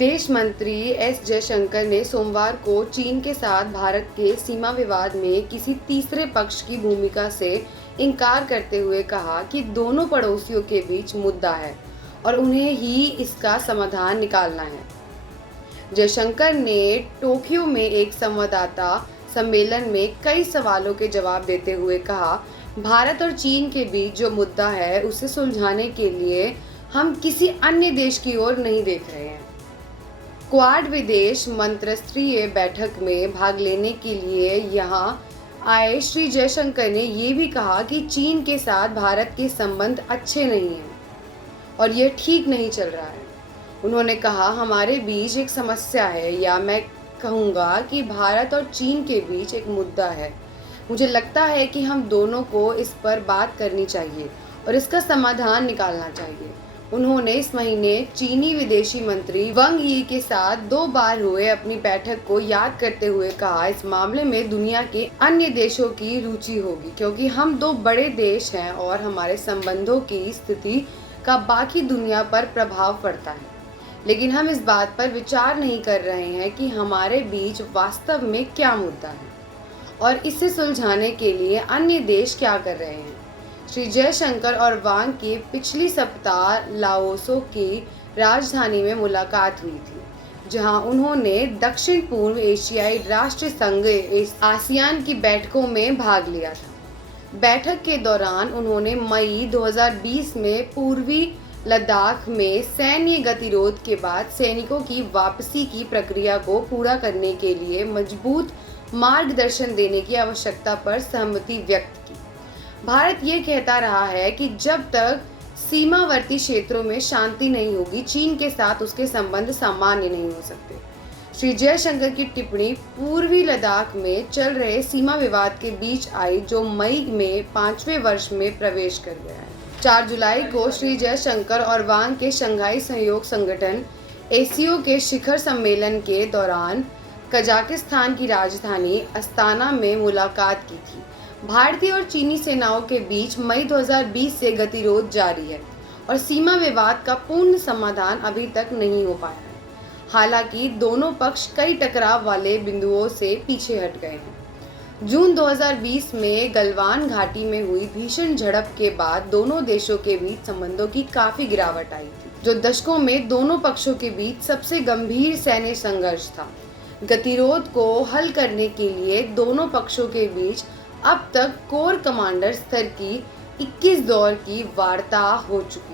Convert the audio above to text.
विदेश मंत्री एस जयशंकर ने सोमवार को चीन के साथ भारत के सीमा विवाद में किसी तीसरे पक्ष की भूमिका से इनकार करते हुए कहा कि दोनों पड़ोसियों के बीच मुद्दा है और उन्हें ही इसका समाधान निकालना है। जयशंकर ने टोक्यो में एक संवाददाता सम्मेलन में कई सवालों के जवाब देते हुए कहा, भारत और चीन के बीच जो मुद्दा है उसे सुलझाने के लिए हम किसी अन्य देश की ओर नहीं देख रहे हैं। क्वाड विदेश मंत्रिस्तरीय बैठक में भाग लेने के लिए यहां आए श्री जयशंकर ने ये भी कहा कि चीन के साथ भारत के संबंध अच्छे नहीं हैं और ये ठीक नहीं चल रहा है। उन्होंने कहा, हमारे बीच एक समस्या है, या मैं कहूँगा कि भारत और चीन के बीच एक मुद्दा है। मुझे लगता है कि हम दोनों को इस पर बात करनी चाहिए और इसका समाधान निकालना चाहिए। उन्होंने इस महीने चीनी विदेशी मंत्री वांग यी के साथ 2 बार हुए अपनी बैठक को याद करते हुए कहा, इस मामले में दुनिया के अन्य देशों की रुचि होगी क्योंकि हम 2 बड़े देश हैं और हमारे संबंधों की स्थिति का बाकी दुनिया पर प्रभाव पड़ता है। लेकिन हम इस बात पर विचार नहीं कर रहे हैं कि हमारे बीच वास्तव में क्या मुद्दा है और इसे सुलझाने के लिए अन्य देश क्या कर रहे हैं। श्री जयशंकर और वांग की पिछली सप्ताह लाओसो की राजधानी में मुलाकात हुई थी, जहां उन्होंने दक्षिण पूर्व एशियाई राष्ट्र संघ आसियान की बैठकों में भाग लिया था। बैठक के दौरान उन्होंने मई 2020 में पूर्वी लद्दाख में सैन्य गतिरोध के बाद सैनिकों की वापसी की प्रक्रिया को पूरा करने के लिए मजबूत मार्गदर्शन देने की आवश्यकता पर सहमति व्यक्त की। भारत ये कहता रहा है कि जब तक सीमावर्ती क्षेत्रों में शांति नहीं होगी, चीन के साथ उसके संबंध सामान्य नहीं हो सकते। श्री जयशंकर की टिप्पणी पूर्वी लद्दाख में चल रहे सीमा विवाद के बीच आई, जो मई में 5वें वर्ष में प्रवेश कर गया है। 4 जुलाई को श्री जयशंकर और वांग के शंघाई सहयोग संगठन एसीओ के शिखर सम्मेलन के दौरान कजाकिस्तान की राजधानी अस्ताना में मुलाकात की थी। भारतीय और चीनी सेनाओं के बीच मई 2020 से गतिरोध जारी है और सीमा विवाद का पूर्ण समाधान अभी तक नहीं हो पाया है। हालांकि दोनों पक्ष कई टकराव वाले बिंदुओं से पीछे हट गए हैं। जून 2020 में गलवान घाटी में हुई भीषण झड़प के बाद दोनों देशों के बीच संबंधों की काफी गिरावट आई थी, जो दशकों में दोनों पक्षों के बीच सबसे गंभीर सैन्य संघर्ष था। गतिरोध को हल करने के लिए दोनों पक्षों के बीच अब तक कोर कमांडर स्तर की 21 दौर की वार्ता हो चुकी